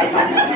अर्चना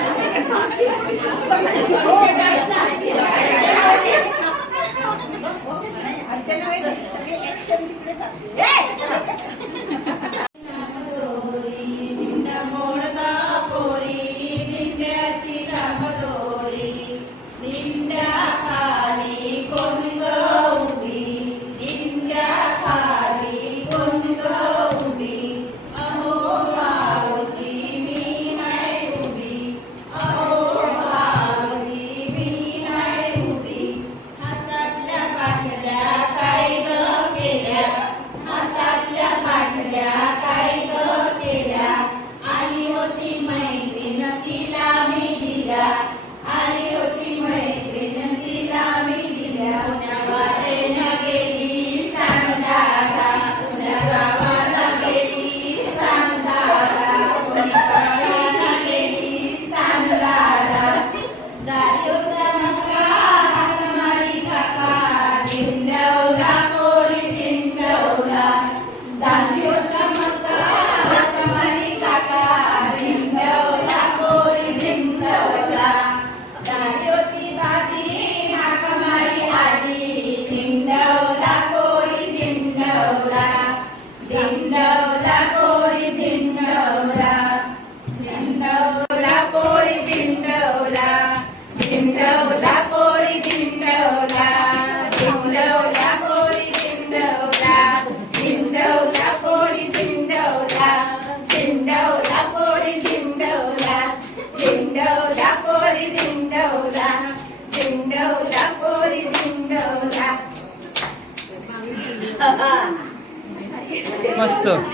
मस्त.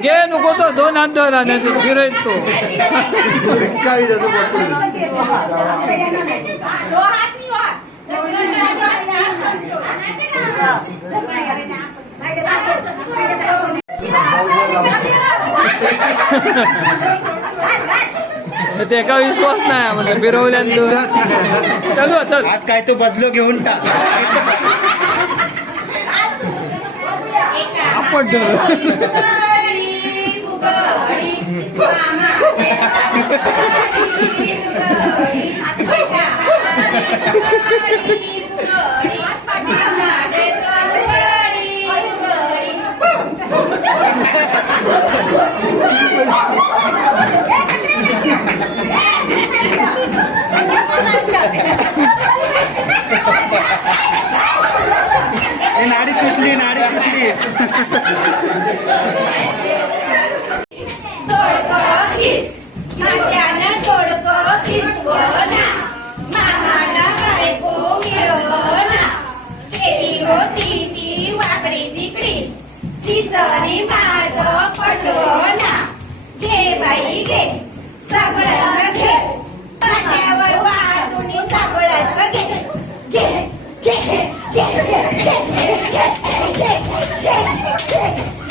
घे नको तो दोन हात धर तो फिरेल तो काय ते एका विश्वास नाही आम्हाला फिरवल्यानंतर चलो चल आज काय तो बदलो घेऊन टाक आपण नाडी सुटली नाडी सुटली.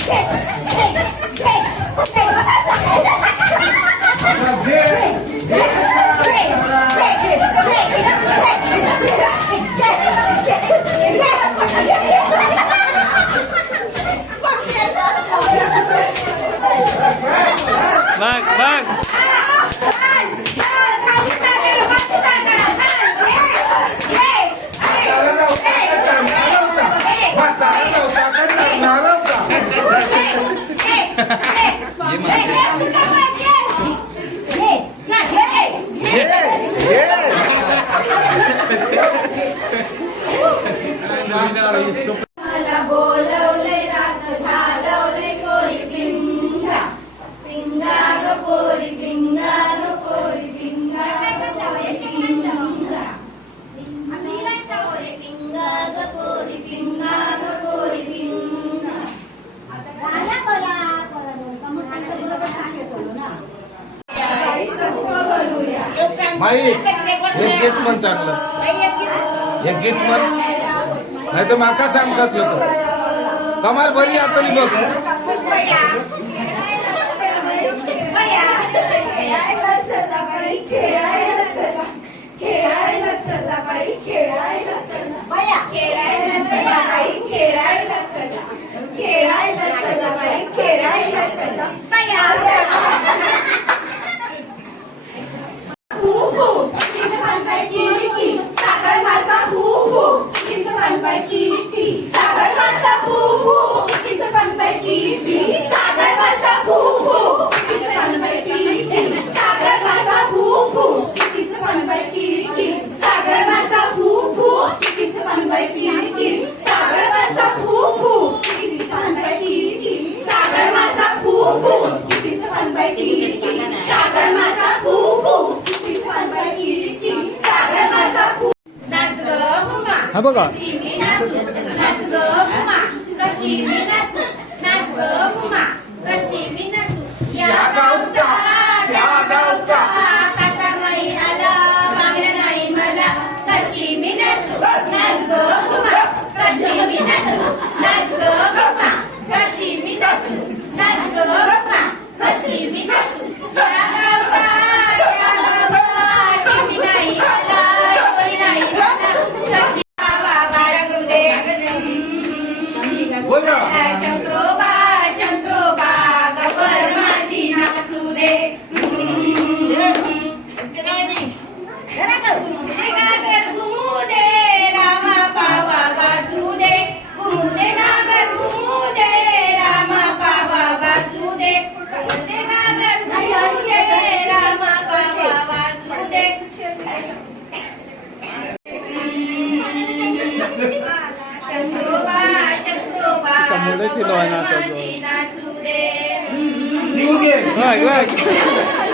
shit! Luminary. કામ કરતો તમારે ભરી આપેલી બસ हा बघा. back.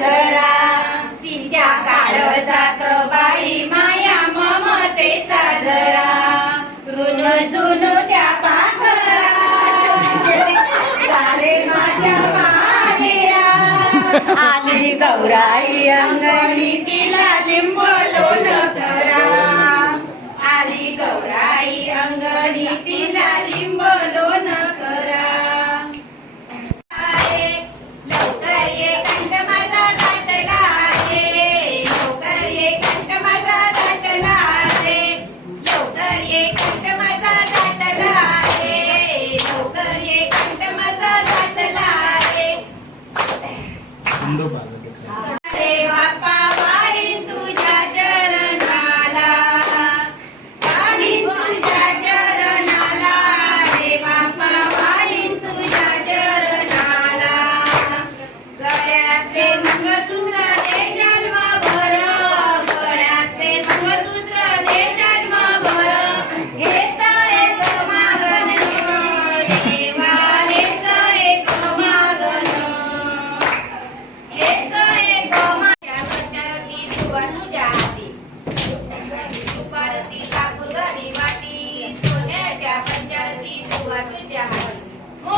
धरा. तिच्या काळ जात बाई माया ममतेचा धरा. ऋण जुन त्या पाखरा माझ्या पाहिरा आली गौराई अंगणी तिला लिंबलोन करा. आली गौराई अंगणी तिला সুন্দর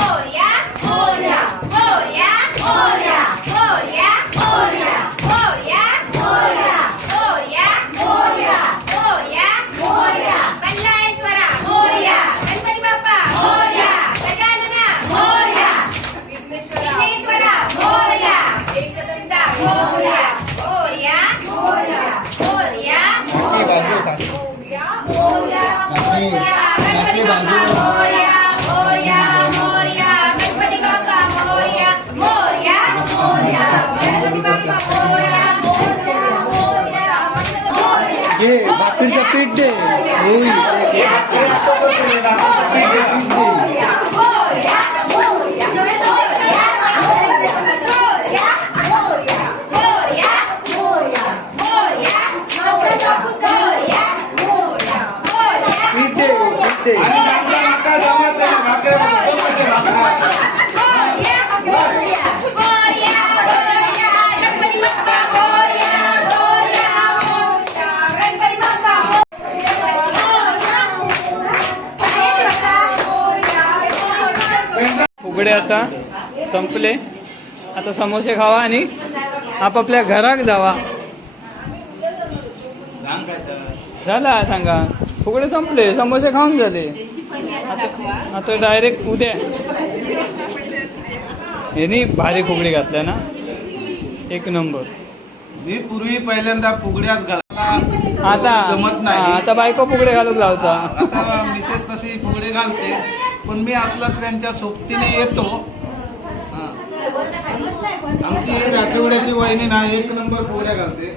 Oh, yeah. पीठ दे. होई उघडे आता संपले. आता समोसे खावा आणि आपापल्या घराक जावा. झाला सांगा. फुगडे संपले समोसे खाऊन झाले. आता आता डायरेक्ट उद्या. यांनी भारी फुगडी घातल्या ना? एक नंबर. मी पूर्वी पहिल्यांदा फुगड्याच घाला आता जमत नाही. आता बायको फुगडे घालून लावता. मिसेस तशी फुगडे घालते. पण मी आपला त्यांच्या सोबतीने येतो. आमची राठवड्याची वहिनी ना एक नंबर पोळ्या घालते.